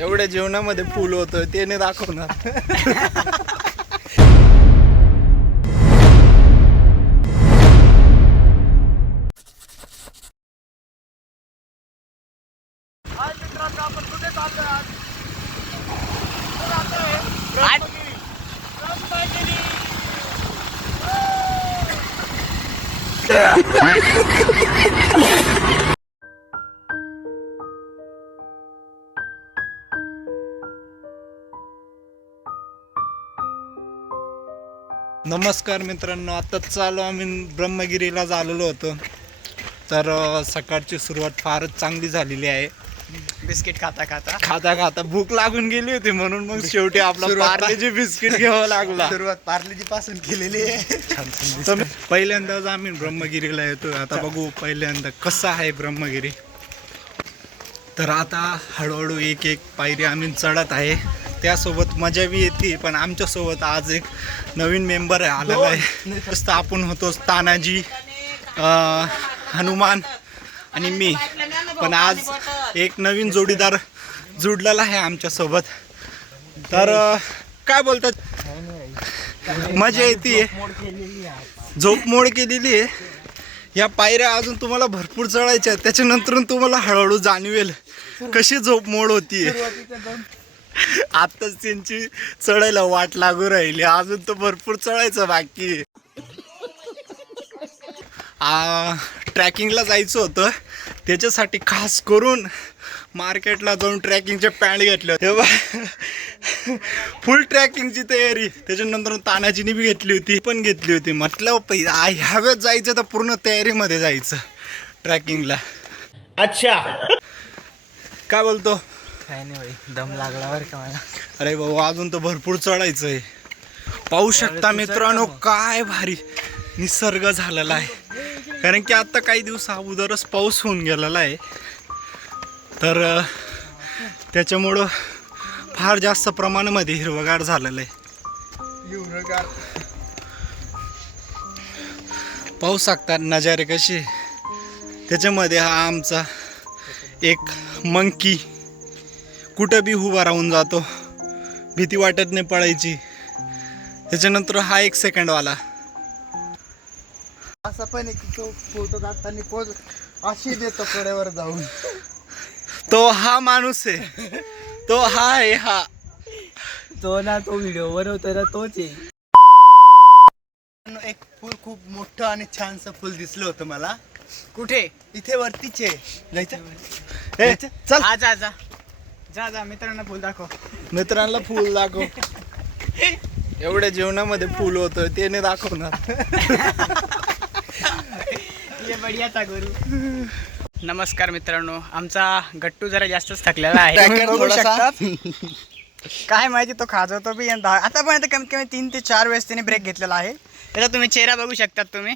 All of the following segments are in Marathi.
एवढ्या जेवणामध्ये फुल होतं ते नाही दाखवणार. नमस्कार मित्रांनो, आताच चालू आम्ही ब्रह्मगिरीला आलेलो होतो. तर सकाळची सुरुवात फारच चांगली झालेली आहे. बिस्किट खाता खाता भूक लागून गेली होती म्हणून मग शेवटी आपला पार्लेजी बिस्किट घ्यावं लागला. सुरुवात पार्लेजी पासून केलेली आहे. तर पहिल्यांदाच आम्ही ब्रह्मगिरीला येतो. आता बघू पहिल्यांदा कसं आहे ब्रह्मगिरी. तर आता हळूहळू एक एक पायरी आम्ही चढत आहे. त्यासोबत मजा बी येते. पण आमच्यासोबत आज एक नवीन मेंबर आलेला आहे. नुसतं आपण होतो तानाजी, हनुमान आणि मी. पण आज एक नवीन जोडीदार जुडलेला आहे आमच्यासोबत. तर काय बोलतात, मजा येते. झोप मोड केलेली आहे. या पायऱ्या अजून तुम्हाला भरपूर चढायच्या आहेत. त्याच्यानंतर तुम्हाला हळूहळू जाणवेल कशी झोप मोड होतीये. आताच त्यांची चढायला वाट लागू राहिली, अजून तर भरपूर चढायचं बाकी. ट्रॅकिंगला जायचं होतं, त्याच्यासाठी खास करून मार्केटला जाऊन ट्रॅकिंगचे पॅन्ट घेतले होते. फुल ट्रॅकिंगची तयारी. त्याच्यानंतर तानाजीने बी घेतली होती, पण घेतली होती. म्हटलं ह्यावेळेस जायचं तर पूर्ण तयारीमध्ये जायचं ट्रॅकिंगला. अच्छा काय बोलतो? काय नाही भाई, दम लागला बरं का मला. अरे भाऊ, अजून तर भरपूर चढायचं आहे. पाहू शकता मित्रांनो, काय भारी निसर्ग झालेला आहे. कारण की आता काही दिवस अगोदरच पाऊस होऊन गेलेला आहे. तर त्याच्यामुळं फार जास्त प्रमाणामध्ये हिरवगार झालेलं आहे. पाहू शकता नजारे कसे. त्याच्यामध्ये हा आमचा एक मंकी कुठं बी उभा राहून जातो, भीती वाटत नाही पडायची. त्याच्यानंतर हा एक सेकंडवाला असा पण एक तो फोटो काढताना पोज अशी देतो कडेवर जाऊन. तो हा माणूस आहे, तो हा आहे. हा तो ना, तो व्हिडिओ बनवतो ना, तोच आहे. एक फुल खूप मोठं आणि छानसं फुल दिसलं होतं मला. कुठे? इथे वरतीच आहे. ए, चल जा जा जा जा जा मित्रांना फुल दाखव. मित्रांना फुल दाखव. एवढ्या जेवणामध्ये फुल होतं ते नाही दाखवणार. ये बढियाचा गुरु. नमस्कार मित्रांनो, आमचा गट्टू जरा जास्तच थकलेला आहे. तुम्ही बघू शकतात. काय माहिती तो खाजवतो बी. आतापर्यंत कमीत कमी 3 ते 4 वेळेस त्याने ब्रेक घेतलेला आहे. त्याचा तुम्ही चेहरा बघू शकतात तुम्ही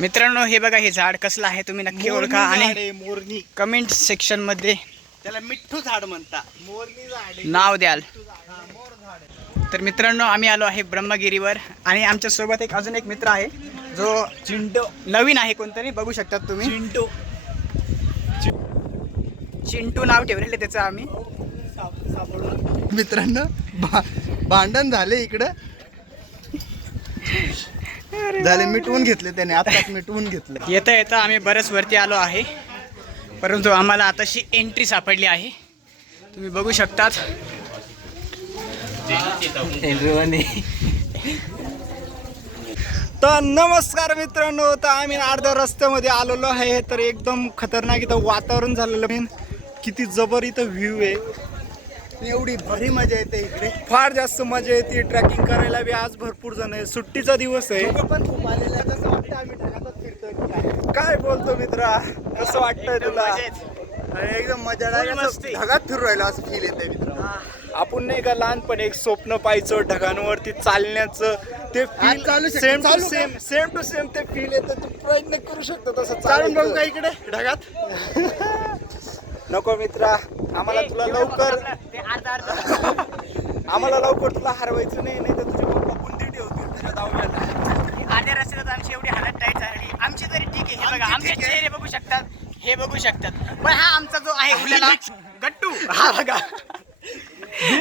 मित्रांनो. हे बघा, हे झाड कसलं आहे तुम्ही नक्की ओळखा आणि मोरनी कमेंट सेक्शन मध्ये त्याला मिठ्ठू झाड म्हणतात. मोरनी झाड नाव द्याल. तर मित्रांनो, आम्ही आलो आहे ब्रह्मगिरीवर आणि आमच्या सोबत एक अजून एक मित्र आहे जो चिंटू नवीन आहे. कोणतरी बघू शकतात तुम्ही. चिंटू नाव ठेवलेलं त्याचं आम्ही. मित्रांनो, भांडण झाले इकडं. झाले, मिटवून घेतले त्याने. आताच मिटवून घेतलं. येता येता आम्ही बरंच वरती आलो आहे, परंतु आम्हाला आताशी एंट्री सापडली आहे. तुम्ही बघू शकतात. तर नमस्कार मित्रांनो, तर आम्ही अर्ध्या रस्त्यामध्ये आलेलो आहे. तर एकदम खतरनाक इथं वातावरण झालेलं आहे. किती जबर इथं व्ह्यू आहे. एवढी भारी मजा येते इकडे. फार जास्त मजा येते. ट्रॅकिंग करायला बी आज भरपूर जण आहे. सुट्टीचा दिवस आहे. पण खूप आलेला आहे. जसं वाटतं आम्ही ढगातच फिरतोय. काय बोलतो मित्रा, कसं वाटतंय तुला? एकदम मजा मस्ती. ढगात फिरू राहिला असं फील येतंय मित्र. आपण नाही का लहानपणी एक स्वप्न पाहायचं ढगांवरती चालण्याचं, ते फील चालू शकतं. सेम टू चालू सेम, सेम टू सेम ते फील येतं. तू प्रयत्न करू शकतो तसं चालून बघू का चालून इकडे ढगात? नको मित्रा, आम्हाला तुला लवकर आम्हाला लवकर तुला हरवायचं नाही, नाही तर तुझे पप्पा बुंदी ठेवतील तुझ्या दावण्यात. अर्ध्या रस्त्यात आमची एवढी हालत टाईट झाली. आमची तरी ठीक आहे. हे बघा, आमचे चेहरे बघू शकतात, हे बघू शकतात. पण हा आमचा जो आहे उरलेला गट्टू, हा बघा,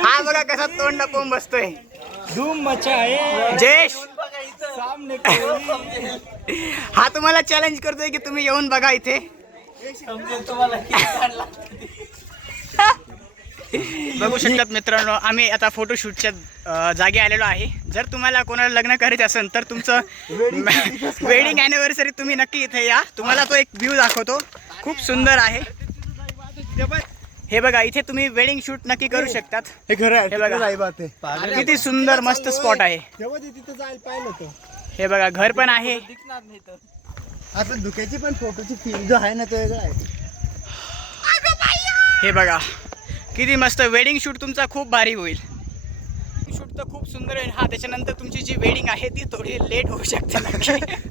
हा बघा कसा तोंड लपवून बसतोय. धूम मचाए जयेश, सामने कोई. हा तुम्हाला चॅलेंज करतोय की तुम्ही येऊन बघा इथे. बघू शकतात मित्रांनो, आम्ही आता फोटोशूटच्या जागी आलेलो आहे. जर तुम्हाला कोणाला लग्न करायचं असेल तर तुमचं वेडिंग अॅनिव्हर्सरी तुम्ही नक्की इथे या. तुम्हाला तो एक व्ह्यू दाखवतो, खूप सुंदर आहे. हे बघा, इथे तुम्ही वेडिंग शूट नक्की करू शकतात. हे खरं आहे, हे बघा. तिकडे जाई बात आहे. किती सुंदर मस्त स्पॉट आहे. तेव्हा ते तिथं जायला पाहिलं होतं. हे बघा, घर पण आहे. आता धुक्याची पण फोटोची फील जो आहे ना तो वेगळा आहे. हे बघा, किती मस्त वेडिंग शूट तुमचा खूप भारी होईल. शूट तर खूप सुंदर होईल. हा, त्याच्यानंतर तुमची जी वेडिंग आहे ती थोडी लेट होऊ शकते.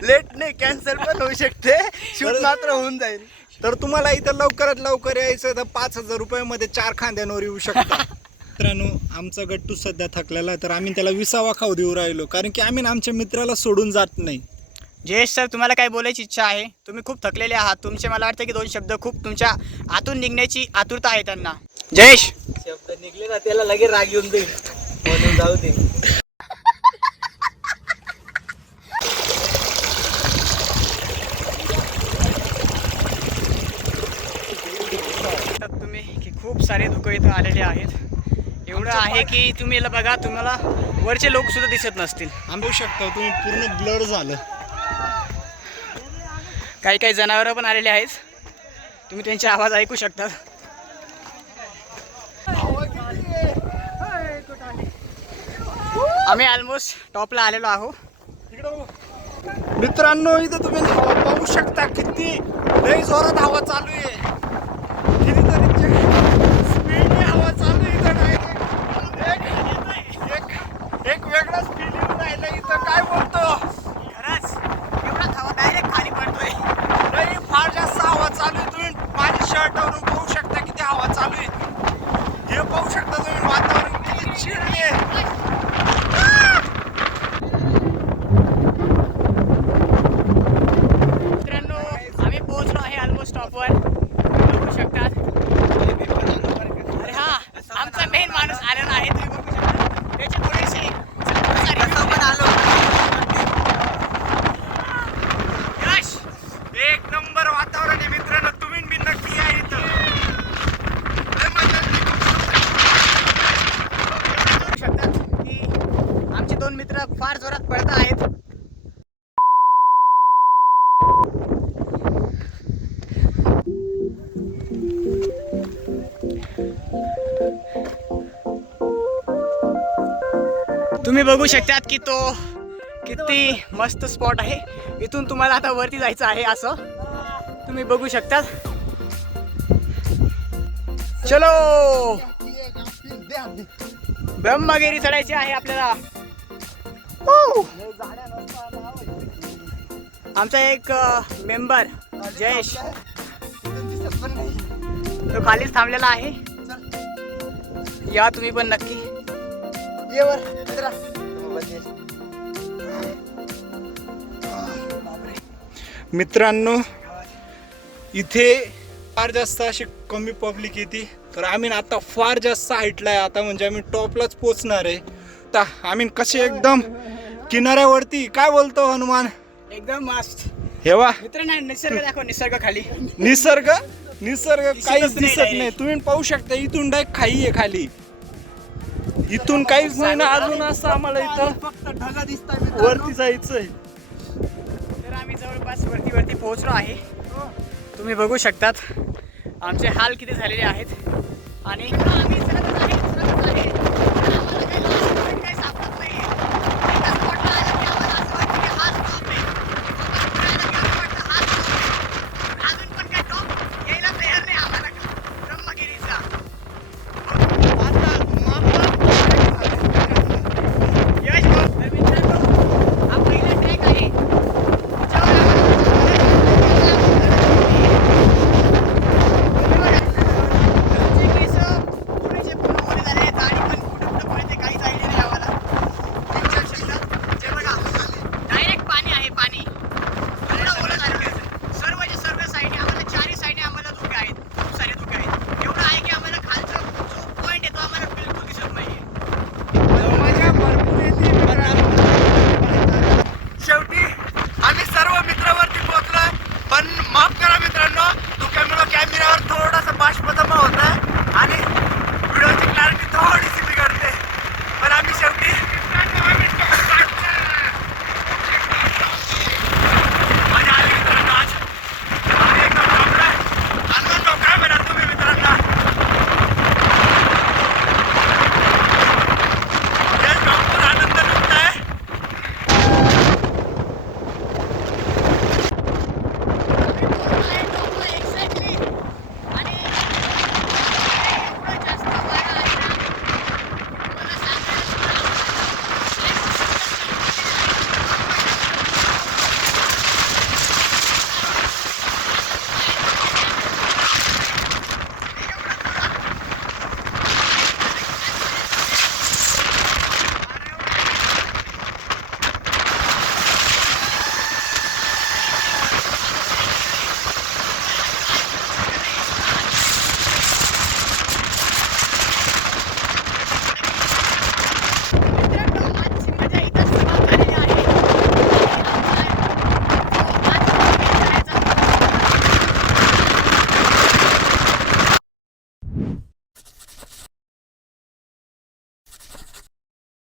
लेट नाही, कॅन्सल पण होऊ शकते. शूट मात्र होऊन जाईल. तर तुम्हाला इथं लवकरात लवकर यायचं तर 5,000 रुपयामध्ये 4 खांद्यांवर येऊ शकता. मित्रांनो, आमचा गट्टू सध्या थकलेला आहे, तर आम्ही त्याला विसावा खाऊ देऊ राहिलो, कारण की आम्ही आमच्या मित्राला सोडून जात नाही. जयेश सर, तुम्हाला काय बोलायची इच्छा आहे? तुम्ही खूप थकलेले आहात. तुमचे मला वाटतं की 2 शब्द खूप तुमच्या आतून निघण्याची आतुरता आहे त्यांना. जयेश, शब्द निघले ना त्याला लगेच राग येऊन जाईल, म्हणून जाऊ दे. तुम्ही की खूप सारे धुकं इथं आलेले आहेत. एवढं आहे की तुम्ही याला बघा, तुम्हाला वरचे लोक सुद्धा दिसत नसतील. आम्ही बघू शकता तुम्ही पूर्ण ब्लर झालं. काही काही जनावरं पण आलेले आहेत. तुम्ही त्यांचे आवाज ऐकू शकता. आम्ही ऑलमोस्ट टॉपला आलेलो आहोत. मित्रांनो, इथं तुम्ही हवा पाहू शकता, किती लई जोरात हवा चालू आहे. कितीतरी स्पीडने हवा चालू आहे इथं. एक वेगळा स्पीड येऊन राहिला इथं. काय बोलतो, खरंच एवढा हवा डायरेक्ट खाली पडतोय. लई फार जास्त हवा चालू आहे. तुम्ही माझ्या शर्टवरून पाहू शकता किती हवा चालू आहे. हे पाहू शकता तुम्ही, वातावरण किती चिडले आहे. मित्रांनो, आम्ही पोहोचलो आहे ऑलमोस्ट टॉपवर. बघू शकतात. अरे हा, आमचा मेन माणूस आलेला आहे. तुम्ही बघू शकता. त्याची थोडीशी यश, एक नंबर वातावरण आहे मित्रांनो. तुम्ही बी नक्की या इथं. लय मजा येते. बघू शकतात की आमचे 2 मित्र फार जोरात पळत आहेत. तुम्ही बघू शकतात की तो किती मस्त स्पॉट आहे. इथून तुम्हाला आता वरती जायचं आहे, असं तुम्ही बघू शकतात. चलो, ब्रह्मगिरी चढायची आहे आपल्याला. आमचा एक मेंबर जयेश, तो खालीच थांबलेला आहे. या तुम्ही पण नक्की. मित्रांनो, इथे फार जास्त अशी कमी पब्लिक येते, तर आम्ही आता फार जास्त हाईटला आहे. आता म्हणजे आम्ही टॉपलाच पोचणार आहे. तर आम्ही कसे एकदम किनाऱ्यावरती. काय बोलतो हनुमान? एकदम मस्त. हे वा, मित्रांनो, निसर्ग दाखव. निसर्ग खाली, निसर्ग काहीच नाही दिसत direct. नाही. तुम्ही पाहू शकता इथून डायरेक्ट खाई आहे खाली. इथून काहीच नाही ना अजून. असं आम्हाला इथं फक्त ढगा दिसतात. वरती जायचंय. तर आम्ही जवळपास वरती पोहोचलो आहे. तुम्ही बघू शकतात आमचे हाल किती झालेले आहेत. आणि आम्ही